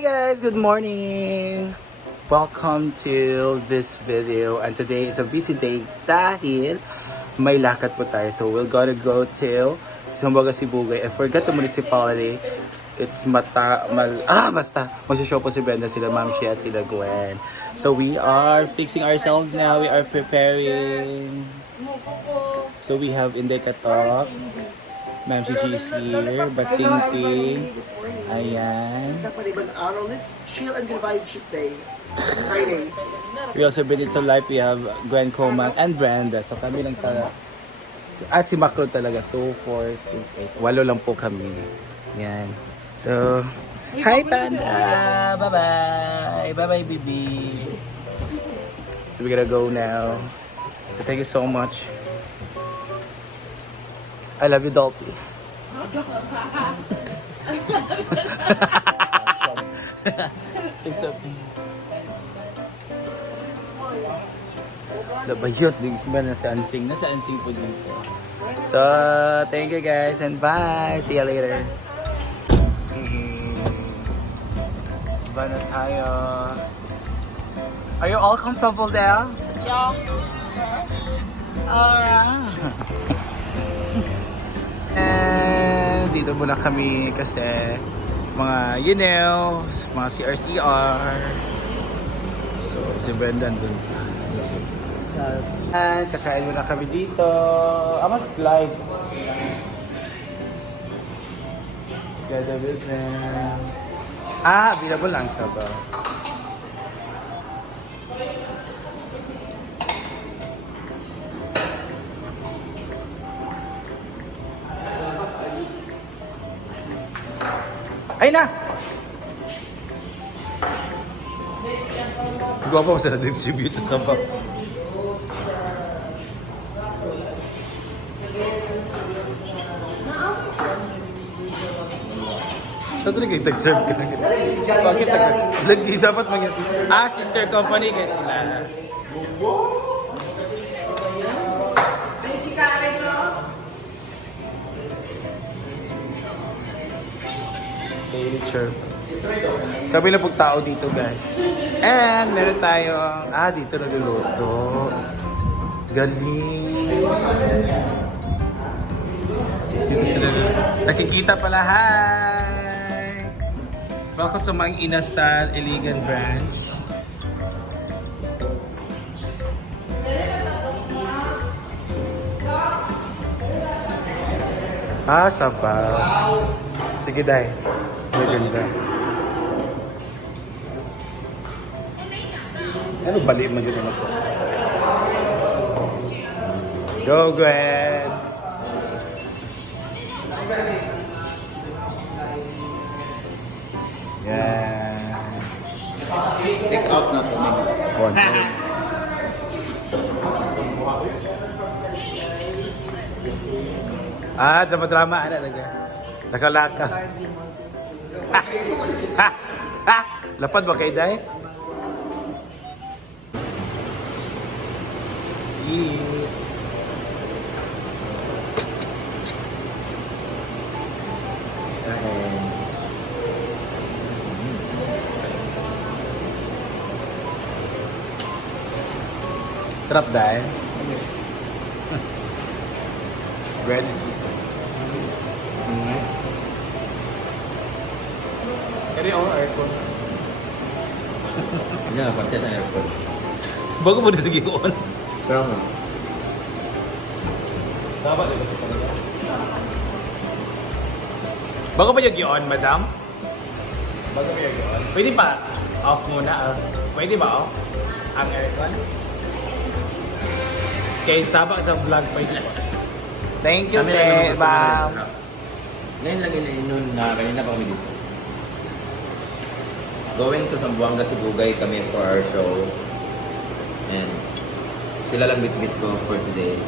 Hey guys, good morning! Welcome to this video, and today is a busy day dahil may lakad po tayo. So we're gonna go to Zamboanga, Sibugay, and forget the municipality. It's basta magsishow po si Brenda, sila Ma'am Shea at sila Gwen. So we are fixing ourselves now, we are preparing. So we have Inday Katok, Ma'am Gigi is here, Bating Ting. Ayan. Isa pa rin araw. Let's chill and good vibe Tuesday. Friday. We also bring it to life. We have Gwen Comang and Brenda. So kami lang talaga. At si Macro talaga. 2, 4, 6, 8. 8 lang po kami. Yan. So, hi Panda! Bye-bye! Bye-bye, baby! So we're gonna go now. So thank you so much. I love you, Dolphy. Thanks up. Labayot, yung isma nasa Ansing. Nasa Ansing po dito. So, thank you guys and bye! See you later. Iba na tayo. Are you all comfortable there? Yeah. Alright. And dito muna kami kasi mga, you know, mga CR. So, si Brendan dun. And kakain muna kami dito. Mas live. Gada with them. Available lang sa ba? Ay na! Gwapo mo sa na-distribute sa sabaw. Siya talaga yung tag-serve ka na gano'n. Bakit lagi dapat maging sister? Sister company kayo sila. Si Karen, no? Daily chirp. Kami na pong tao dito, guys. And meron tayong, dito nagluluto. Galing. Dito sila nakikita pala, hi! Welcome sa Mang Inasal, Iligan Branch. Sabaw. Sige, Day. Maganda. Ano bali mo dyan na po? Go, Gwen! Yan. Take out na po nila. Control. Drama-drama. Ano talaga? Nakalaka. Lapad ba kayo, Day? See. Sarap dahil. Bread is sweet. Kaya yung aircon. Yan, pati sa airport. Bago mo na nag-i-on. Pero mo. Dapat na kasi talaga. Bago pa yung madam? Bago pa yung pwede pa off muna. Pwede ba off ang aircon? Kaya sabak sa vlog pa yun. Thank you, ma'am. Ngayon lang inainon na kanina pa kami dito. Going to Zamboanga, Sibugay kami for our show. And sila lang bit-bit ko for today.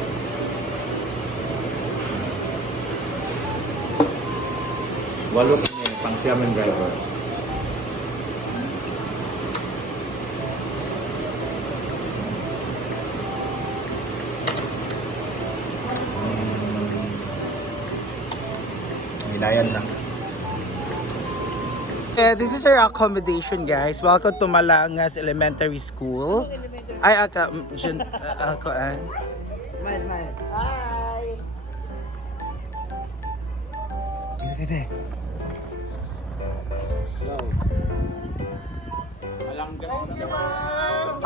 Walo kami, pang ramen driver. Nilayan lang. And this is our accommodation, guys. Welcome to Malangas Elementary School. Ay, ako, Smile, smile. Hi!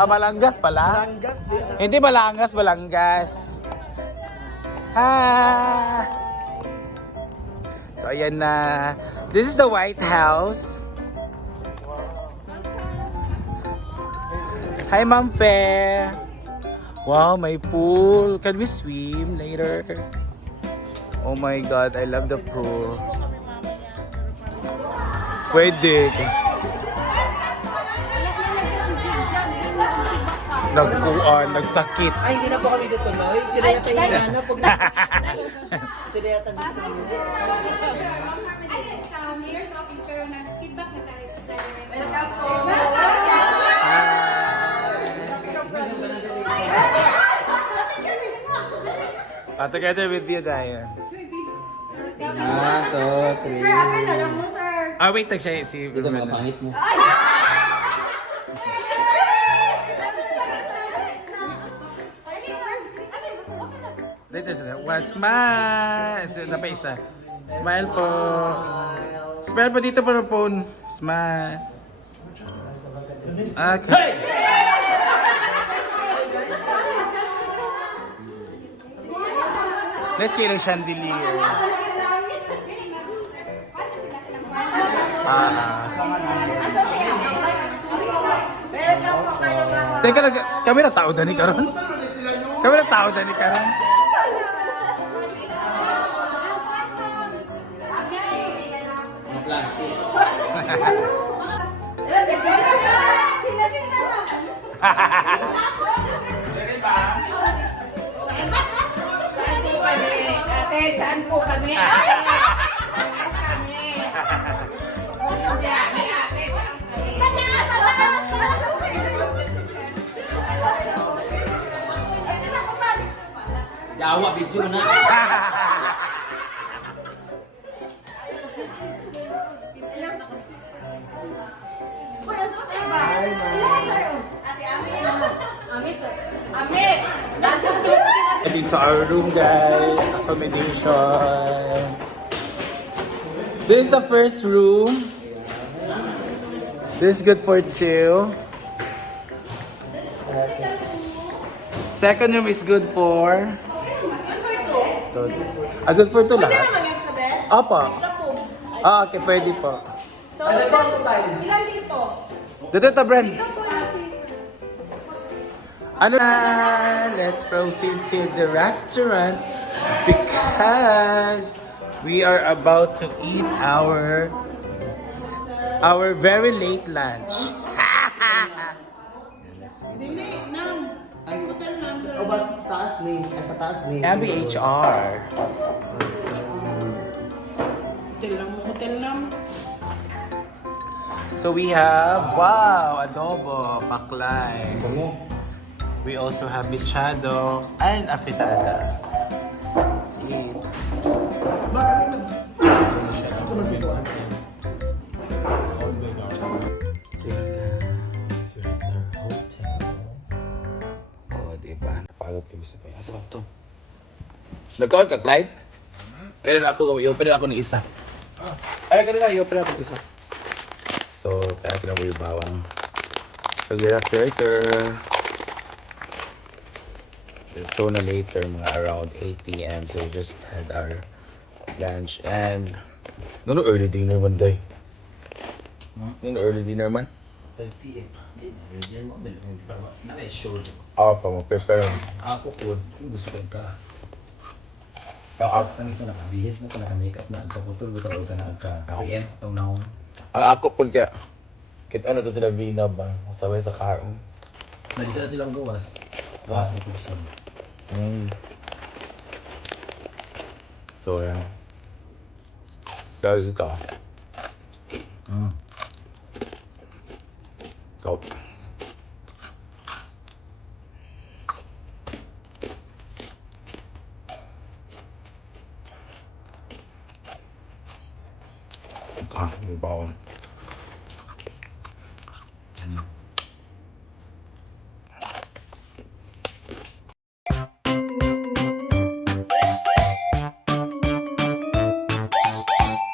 Malanggas pala? Langgas din. Hindi Malangas, Malanggas. Ha! So, ayan na. This is the White House. Hi, Ma'am Fair. Wow, may pool. Can we swim later? Oh my God, I love the pool. Pwede. Nagsakit. Ay, hindi na po kami tutuloy. Sila yata yung nana. Sila yata gusto nyo. Sa mayor's office pero nag-feedback na sa Together with you, Diane. 1, 2, 3. Sir, apel na lang mo, sir. Wait, siya si... Ito mga pangit mo. Later sila. One smile! Na pa isa. Smile po. Smile po dito po ng phone. Smile. Okay. Let's get a chandelier. Teka lang, kami na tao dani karon. Kami na tao dani karon. Mga plastic. Ate, saan po kami? Yawa, video na. Dito our room, guys. Accommodation. This is the first room. This is good for 2. Second room is good for... good for 2 lahat? Opo. Okay, pwede po. Ilan dito? Dito, Brand. Let's proceed to the restaurant because we are about to eat our very late lunch. O ba sa taas ni? Sa taas ni? MBHR. Hotel lang. So we have, wow, adobo, baklay. We also have bichado and afritada. Let's eat. Bakit ito? Ito man situan. Hotel. Oh, diba? Napagod kami sa paya. Asa ba ito? Nagkaon ka, Clyde? Kaya na ako, i-open na ako ng isa. Ay, kaya na, i-open na ako ng isa. So, kaya ko yung bawang. So, get up later. We'll show na later, mga around 8 p.m. So, we just had our lunch and... No early dinner man, day. No early dinner man? 5 p.m. Diyan mo, na-sure. Ako pa, mag-prepare. Ako po, gusto ka. Ako na nakabihis na, naka-makeup na, nagkaputol, bitaw ka na, nagka-PM, itong naon. Ako po kaya. Kita ano to sila Vina ba? Sabay sa car. Nalisa silang gawas. Gawas mo po siya. So, yan. Lagi ka. Go. May bawang.